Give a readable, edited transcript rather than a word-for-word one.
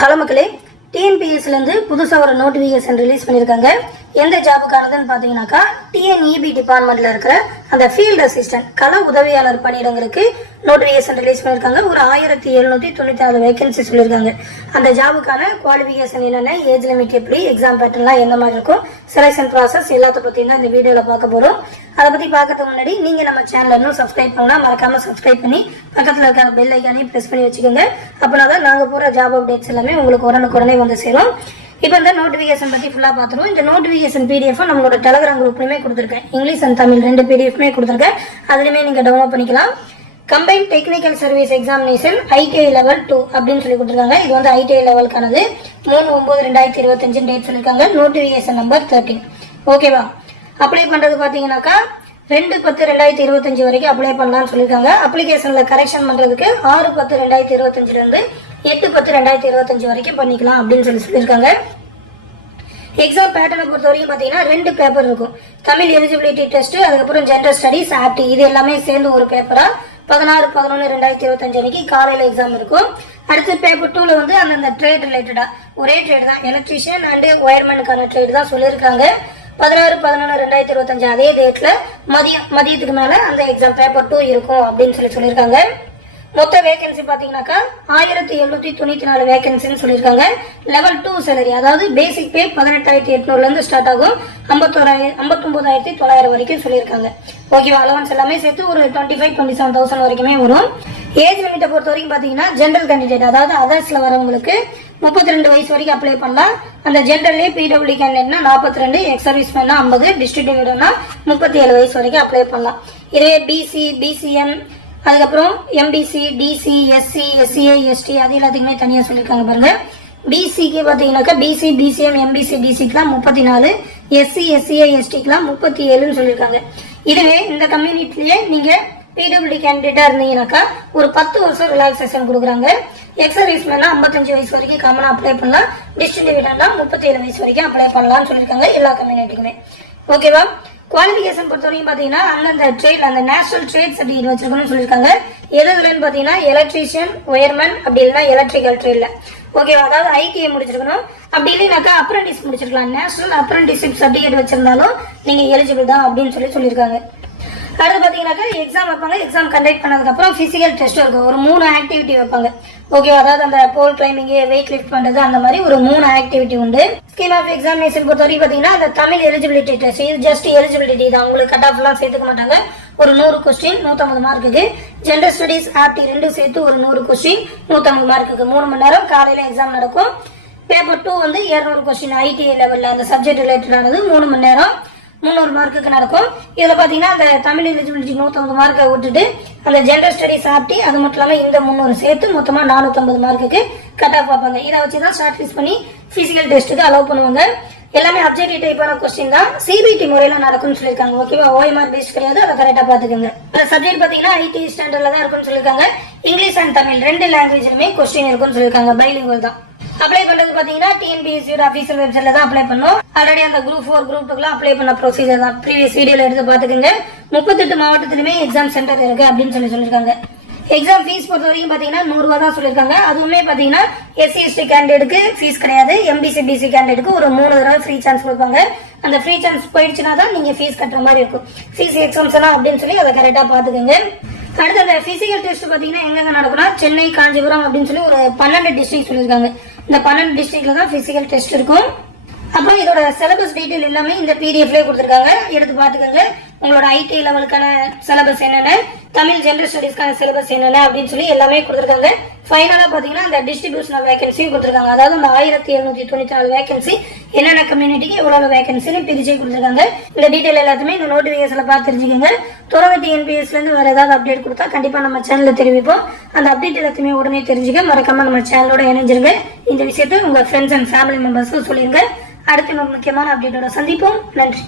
Hello மக்களே, டிஎன்பிஎஸ்லேருந்து புதுசாக ஒரு நோட்டிஃபிகேஷன் ரிலீஸ் பண்ணியிருக்காங்க. எந்த ஜாபுக்கானதுன்னு பார்த்தீங்கன்னாக்கா டிஎன்இபி டிபார்ட்மெண்ட்டில் இருக்கிற அந்த ஃபீல்டு அசிஸ்டன்ட் கள உதவியாளர் பணியிடங்களுக்கு நோட்டிஃபிகேஷன் ரிலீஸ் பண்ணியிருக்காங்க. ஒரு 1794 வேகன்சி சொல்லியிருக்காங்க. அந்த ஜாபுக்கான குவாலிஃபிகேஷன் என்னென்ன, ஏஜ் லிமிட் எப்படி, எக்ஸாம் பேட்டர்ன்லாம் எந்த மாதிரி இருக்கும், செலெக்ஷன் ப்ராசஸ் எல்லாத்த பற்றியும் தான் இந்த வீடியோவில் பார்க்க போகிறோம். அதை பற்றி பார்க்கறதுக்கு முன்னாடி நீங்கள் நம்ம சேனலை இன்னும் சப்ஸ்கிரைப் பண்ணால் மறக்காமல் சப்ஸ்கிரைப் பண்ணி பக்கத்தில் இருக்கிற பெல் ஐக்கானையும் ப்ரெஸ் பண்ணி வச்சுக்கோங்க. அப்படின்னா தான் நாங்கள் போகிற ஜாப் அப்டேட்ஸ் எல்லாமே உங்களுக்கு உடனுக்குடனே வந்து சேரும். இப்போ இந்த நோட்டிஃபிகேஷன் பற்றி ஃபுல்லாக பார்த்துருவோம். இந்த நோட்டிஃபிகேஷன் பிடிஎஃப் நம்மளோட டெலகிராம் குரூப்லையுமே கொடுத்துருக்கேன். இங்கிலீஷ் அண்ட் தமிழ் 2 பிடிஎஃப்மே கொடுத்துருக்கேன். அதுலேயுமே நீங்கள் டவுன்லோட் பண்ணிக்கலாம். Combine technical service examination ITI level 2 அப்படின்னு சொல்லி கொடுத்துருக்காங்க. இது வந்து ITI லெவலுக்கானது. 3/9/2025 டேட் சொல்லியிருக்காங்க. Notification number 13. ஓகேவா? அப்ளை பண்ணுறது பார்த்தீங்கன்னாக்கா 2/10/2025 வரைக்கும் அப்ளை பண்ணலாம்னு சொல்லியிருக்காங்க. அப்ளிகேஷனில் கரெக்ஷன் பண்ணுறதுக்கு 6/10/2025 8/10/2025 வரைக்கும் பண்ணிக்கலாம் அப்படின்னு சொல்லியிருக்காங்க. எக்ஸாம் பேட்டர்னை பொறுத்த வரைக்கும் பார்த்தீங்கன்னா 2 பேப்பர் இருக்கும். தமிழ் எலிஜிபிலிட்டி டெஸ்ட், அதுக்கப்புறம் ஜென்ரல் ஸ்டடிஸ், ஆப்டி, இது எல்லாமே சேர்ந்து ஒரு பேப்பரா 16/11/2025 அன்னைக்கு காலையில் எக்ஸாம் இருக்கும். அடுத்து பேப்பர் 2ல வந்து அந்த ட்ரேட் ரிலேட்டடா ஒரே ட்ரேட் தான், எலக்ட்ரீஷியன் அண்ட் ஒயர்மேனுக்கான ட்ரேட் தான் சொல்லியிருக்காங்க. 16/11/2025 அதே டேட்ல மதியத்துக்கு மேல அந்த எக்ஸாம் பேப்பர் 2 இருக்கும் அப்படின்னு சொல்லியிருக்காங்க. மொத்த வேகன்சி பாத்தீங்கன்னாக்கா 1794 வேகன்சின்னு சொல்லியிருக்காங்க. லெவல் 2 சேலரி, அதாவது பேசிக் பே 18,800 இருந்து ஸ்டார்ட் ஆகும். 59,900 வரைக்கும் சொல்லியிருக்காங்க. ஓகேவா? அலவன்ஸ் எல்லாமே சேர்த்து ஒரு 25,000-27,000 வரைக்குமே வரும். ஏஜ் லிமிட்டை பொறுத்த வரைக்கும் பாத்தீங்கன்னா ஜென்ரல் கேண்டிடேட், அதாவது அதர்ஸ்ல வரவங்களுக்கு 32 வயசு வரைக்கும் அப்ளை பண்ணலாம். அந்த ஜென்ரல்லே பிடபிள்யூ கேண்டிடேட்னா 42, எக்ஸ் சர்வீஸ் மேனா 50, டிஸ்ட்ரிபியூட்டர்னா 37 வயசு வரைக்கும் அப்ளை பண்ணலாம். இதுவே பிசி, பிசிஎம், அதுக்கப்புறம் MBC, DC, SC, SCA, ST அது எல்லாத்துக்குமே தனியாக சொல்லியிருக்காங்க பாருங்க. பிசிக்கு பார்த்தீங்கன்னாக்கா பிசி, பிசிஎம், எம்பிசி, டிசிக்குலாம் 34, எஸ்சி, எஸ்சிஏ, எஸ்டிக்குலாம் 37ன்னு சொல்லியிருக்காங்க. இதுவே இந்த கம்யூனிட்டிலேயே நீங்க பிடபிள்யூ கேண்டிடேட்டா இருந்தீங்கன்னாக்கா ஒரு 10 வருஷம் ரிலாக்ஸேஷன் கொடுக்குறாங்க. எக்ஸ் சர்வீஸ் மேனா 55 வயசு வரைக்கும் காமனா அப்ளை பண்ணலாம். டிஸ்ட்ரிபியூட்டர்னா 37 வயசு வரைக்கும் அப்ளை பண்ணலாம்னு சொல்லியிருக்காங்க எல்லா கம்யூனிட்டிக்குமே. ஓகேவா? குவாலிஃபிகேஷன் பொறுத்த வரைக்கும் பாத்தீங்கன்னா அந்தந்த ட்ரேட், அந்த நேஷனல் ட்ரேட் சர்டிஃபிகேட் வச்சிருக்கணும்னு சொல்லியிருக்காங்க. எதுலன்னு பாத்தீங்கன்னா எலக்ட்ரீஷியன், ஒயர்மேன், அப்படி இல்லைன்னா எலக்ட்ரிக்கல் ட்ரேட்ல. ஓகேவா? அதாவது ITI முடிச்சிருக்கணும். அப்படி இல்லைனாக்கா அப்ரண்டிஸ் முடிச்சிருக்கலாம். நேஷனல் அப்ரண்டிஸ்ஷிப் சர்டிஃபிகேட் வச்சிருந்தாலும் நீங்க எலிஜிபிள் தான் அப்படின்னு சொல்லியிருக்காங்க. அடுத்து பாத்தீங்கன்னாக்கா எக்ஸாம் வைப்பாங்க. எக்ஸாம் கண்டக்ட் பண்ணதுக்கு அப்புறம் பிசிக்கல் டெஸ்ட் இருக்கும். ஒரு 3 ஆக்டிவிட்டி வைப்பாங்க. ஓகே, அதாவது அந்த போல் கிளைம்பிங், வெயிட் லிஃப்ட் பண்றது, அந்த மாதிரி ஒரு 3 ஆக்டிவிட்டி உண்டு. ஸ்கீம் ஆஃப் எக்ஸாமினேஷன் பொறுத்த வரைக்கும் பாத்தீங்கன்னா அந்த தமிழ் எலிஜிபிலிட்டி டெஸ்ட், இது ஜஸ்ட் எலிஜிபிலிட்டி தான், உங்களுக்கு கட் ஆஃப் எல்லாம் சேர்த்துக்க மாட்டாங்க. ஒரு 100 கொஸ்டின் 150 மார்க்குக்கு. ஜென்ரல் ஸ்டடிஸ், ஆப்டி 2 சேர்த்து ஒரு 100 கொஸ்டின் 150 மார்க்குக்கு. 3 மணி நேரம் காலையில எக்ஸாம் நடக்கும். பேப்பர் 2 வந்து 200 கொஸ்டின் ITI லெவல்ல அந்த சப்ஜெக்ட் ரிலேட்டடானது 3 மணி நேரம் 300 மார்க்குக்கு நடக்கும். இதுல பாத்தீங்கன்னா அந்த தமிழ் எலிஜிபிலிட்டி 150 மார்க்கை விட்டுட்டு அந்த ஜென்ரல் ஸ்டடிஸ் ஆப்டி அது மட்டும் இல்லாம இந்த 300 சேர்த்து மொத்தமா 450 மார்க்குக்கு கட் ஆஃப் பார்ப்பாங்க. இதை வச்சுதான் ஷார்ட் லிஸ்ட் பண்ணி பிசிக்கல் டெஸ்ட்டுக்கு அலோவ் பண்ணுவாங்க. எல்லாமே அப்ஜெக்டிவ் டைப்பான கொஸ்டின் தான். CBT முறையில நடக்கும்னு சொல்லியிருக்காங்க. ஓகேவா? OMR பேஸ்ட் கிடையாது, அதை கரெக்டா பாத்துக்கோங்க. அந்த சப்ஜெக்ட் பாத்தீங்கன்னா ITI ஸ்டாண்டர்ட்ல தான் இருக்கும்னு சொல்லியிருக்காங்க. இங்கிலீஷ் அண்ட் தமிழ் 2 லாங்குவேஜ்லுமே கொஸ்டின் இருக்கும்னு சொல்லியிருக்காங்க. பைலிங்குவல் தான். அப்ளை பண்றது பாத்தீங்கன்னா TNPSC ஆபீஷியல் வெப்சைட்ல தான் அப்ளை பண்ணோம். ஆல்ரெடி அந்த குரூப் 4 குரூப் 2 அப்ளை பண்ண ப்ரொசீஜர் தான் ப்ரீவியஸ் வீடியோல எடுத்து பாத்துக்கோங்க. 38 மாவட்டத்திலுமே எக்ஸாம் சென்டர் இருக்கு அப்படின்னு சொல்லியிருக்காங்க. எக்ஸாம் ஃபீஸ் பொறுத்த வரைக்கும் பாத்தீங்கன்னா 100 ரூபாய் தான் சொல்லியிருக்காங்க. அதுவுமே பாத்தீங்கன்னா SC ST கேண்டிடேட்டுக்கு ஃபீஸ் கிடையாது. MBC BC கேண்டிடேட்டுக்கு ஒரு 3 தடவை ஃப்ரீ சான்ஸ் கொடுப்பாங்க. அந்த ஃப்ரீ சான்ஸ் போயிடுச்சுன்னா தான் நீங்க ஃபீஸ் கட்டுற மாதிரி இருக்கும். ஃபீஸ் எக்ஸாம்ஸ் அப்படின்னு சொல்லி அதை கரெக்டா பாத்துக்கோங்க. அடுத்து அந்த பிசிக்கல் டெஸ்ட் பாத்தீங்கன்னா எங்க நடக்கும்னா சென்னை, காஞ்சிபுரம் அப்படின்னு சொல்லி ஒரு 12 டிஸ்ட்ரிக்ட் சொல்லியிருக்காங்க. இந்த 12 டிஸ்ட்ரிக்ட்ல தான் பிசிக்கல் டெஸ்ட் இருக்கும். அப்புறம் இதோட சிலபஸ் டீடைல் எல்லாமே இந்த PDF-ல கொடுத்துருக்காங்க, எடுத்து பாத்துக்கோங்க. உங்களோட ITI லெவலுக்கான சிலபஸ் என்னென்ன, தமிழ் ஜென்ரல் ஸ்டடிஸ்க்கான சிலபஸ் என்னென்ன அப்படின்னு சொல்லி எல்லாமே கொடுத்துருக்காங்க. ஃபைனலா பாத்தீங்கன்னா அந்த டிஸ்ட்ரிபியூஷன் ஆஃப் வேகன்சியும் கொடுத்துருக்காங்க. அதாவது அந்த 1794 வேகன்சி என்னென்ன கம்யூனிட்டிக்கு எவ்வளவு வேகன்சின்னு பிரிச்சு கொடுத்துருக்காங்க. இந்த டீடைல் எல்லாத்தையுமே இந்த நோட்டிபிகேஷன்ல பார்த்து தெரிஞ்சுக்கோங்க. தொடர்ந்து TNPSC ல இருந்து வேற ஏதாவது அப்டேட் கொடுத்தா கண்டிப்பா நம்ம சேனல்ல தெரிவிப்போம். அந்த அப்டேட் எல்லாத்தையுமே உடனே தெரிஞ்சுக்க மறக்காம நம்ம சேனலோட இணைஞ்சிருங்க. இந்த விஷயத்தை உங்க ஃப்ரெண்ட்ஸ் அண்ட் ஃபேமிலி மெம்பர்ஸும் சொல்லிருங்க. அடுத்த ஒரு முக்கியமான அப்டேட்டோட சந்திப்போம். நன்றி.